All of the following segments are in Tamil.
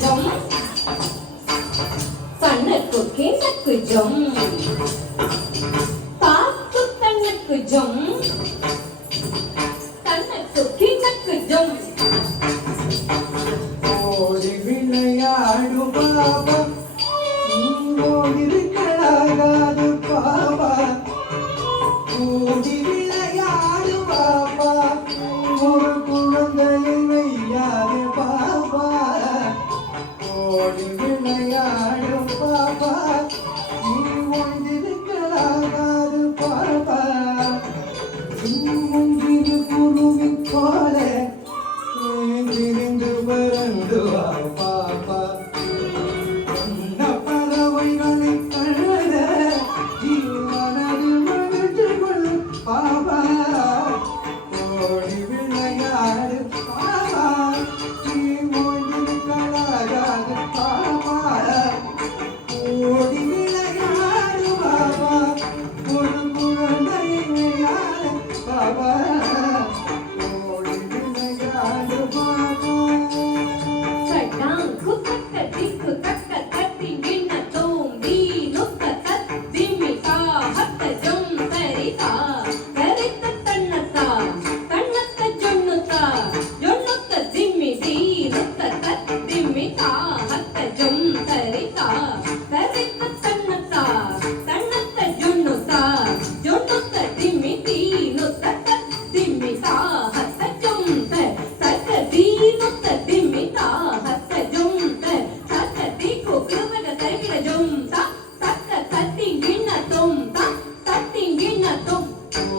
ஜம் கண்ணுக்கு கிணக்கு ஜம் காக்கு கண்ணுக்கு ஜம் கண்ணுக்கு கிணக்கு ஜம் ஓடி விளையாடு பாபா ஓடிருக்கலாகாது பாபா ஓடி விளையாடு பாபா ஒரு குழந்தையை வையாது பாபா ஓடி விளையாடு பாபா நீ ஓடிருக்கலாகாது பாபா முந்திரு குருவின் போல திரிந்து பறந்து வா பாப்பா சொன்ன பறவைகளை கழுத ஜீவனதில் மகிழ்ச்சி கொள் பாபா ஓடி விளையாடு பாபா நீ ஓடிருக்கலாகாது பாபா ஓடி விளையாடு பாபா ஒரு குழந்தையை விளையாடு பாபா ஓடி விளையாடு பாபா சட்டாங் குக்கக்க திக்கு கக்க கத்தி கிண்ண தோம்பி நுக்க தத்தி மிகா ஹத்த ஜம் தரிதா தரித்த தன்னத்தா தன்னத்த ஜொன்னுத்தா ஜொன்னுத்த திம்மி தீ நுக்க தத்தி மிகா ஹத்த ஜம் தரிதா தரித்த தன்னத்தா தன்னத்த ஜொன்னுத்தா ஜொன்னுத்த திம்மி தீ நுத்த தத்தி மிகா ஹத்த ஜம் தக்க தீ நுத்த திம்மி தா ஹத்த ஜம் தக்க தீ குக்குவக தரிகிட ஜம் தக்க தத்தி கிண்ண தொம் தத்தி கிண்ண தொம்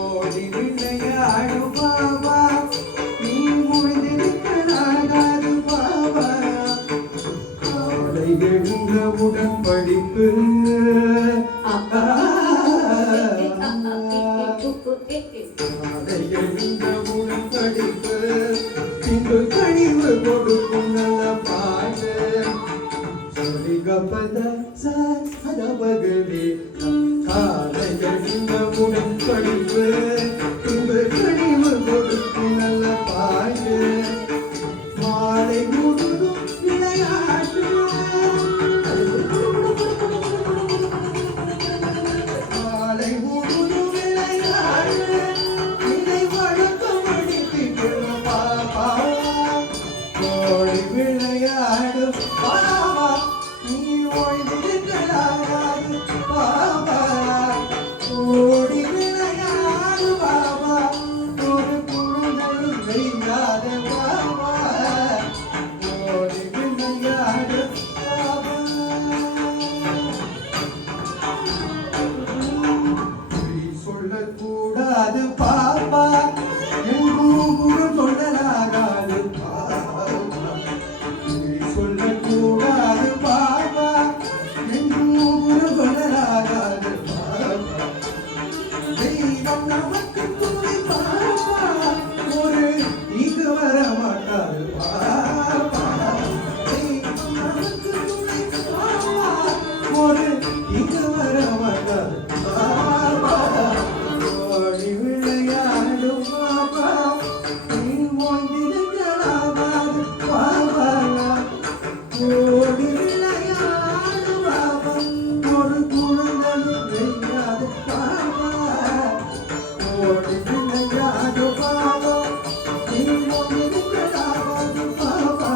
ஓடி விளையாடு பாபா நீ முடிந்திருக்கலாகாது பாபா காலை எழுந்தவுடன் படிப்பு காலை எழுந்தவுடன் படிப்பு பின்பு கழிவு கொடுக்கும் நல்ல பாட்டு சொல்லிகப்பத சதபகவே காலை எழுந்தவுடன் படிப்பு பின்பு கழிவு கொடுக்கும் நல்ல பாட்டு மாலை முழுதும் விளையாட்டு மாலை முழுதும் விளையாட்டு இதை வழக்கம் அடித்து பாப்பா ஓடி விளையாடு பாபா நீ ஓய்ந்திருக்கலாகாது பாபா ஓடி விளையாடு பாபா ஒரு குழந்தை வையாத பாபா ஓடி விளையாடு பாபா பொய் சொல்லக்கூடாது பாப்பா எங்கும் குரு சொல்லலாகாது பாப்பா பொய் சொல்லக்கூடாது பாப்பா எங்கும் குரு சொல்லலாகாது பாப்பா தெய்வம் நமக்கு துணை பாப்பா ஒரு இங்கு வர மாட்டாது பாப்பா தெய்வம் நமக்கு துணை பாப்பா ஒரு இங்கு வர மாட்டாது பாப்பா ஓடி விளையாடு பாப்பா நீ ஓய்ந்திருக்கலாகாது பாப்பா ஓடி விளையாடு பாப்பா ஒரு குழந்தை வையாது பாப்பா ஓடி விளையாடு பாப்பா நீ ஓய்ந்திருக்கலாகாது பாப்பா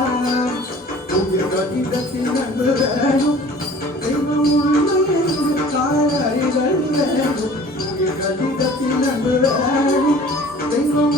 உயிர் கட்டிடத்தில் நன்கு வேணும் தெய்வம் உண்மையை காலறிகள் வேணும் உயிர் கட்டிடத்தில் நன்கு வேணும் தெய்வம்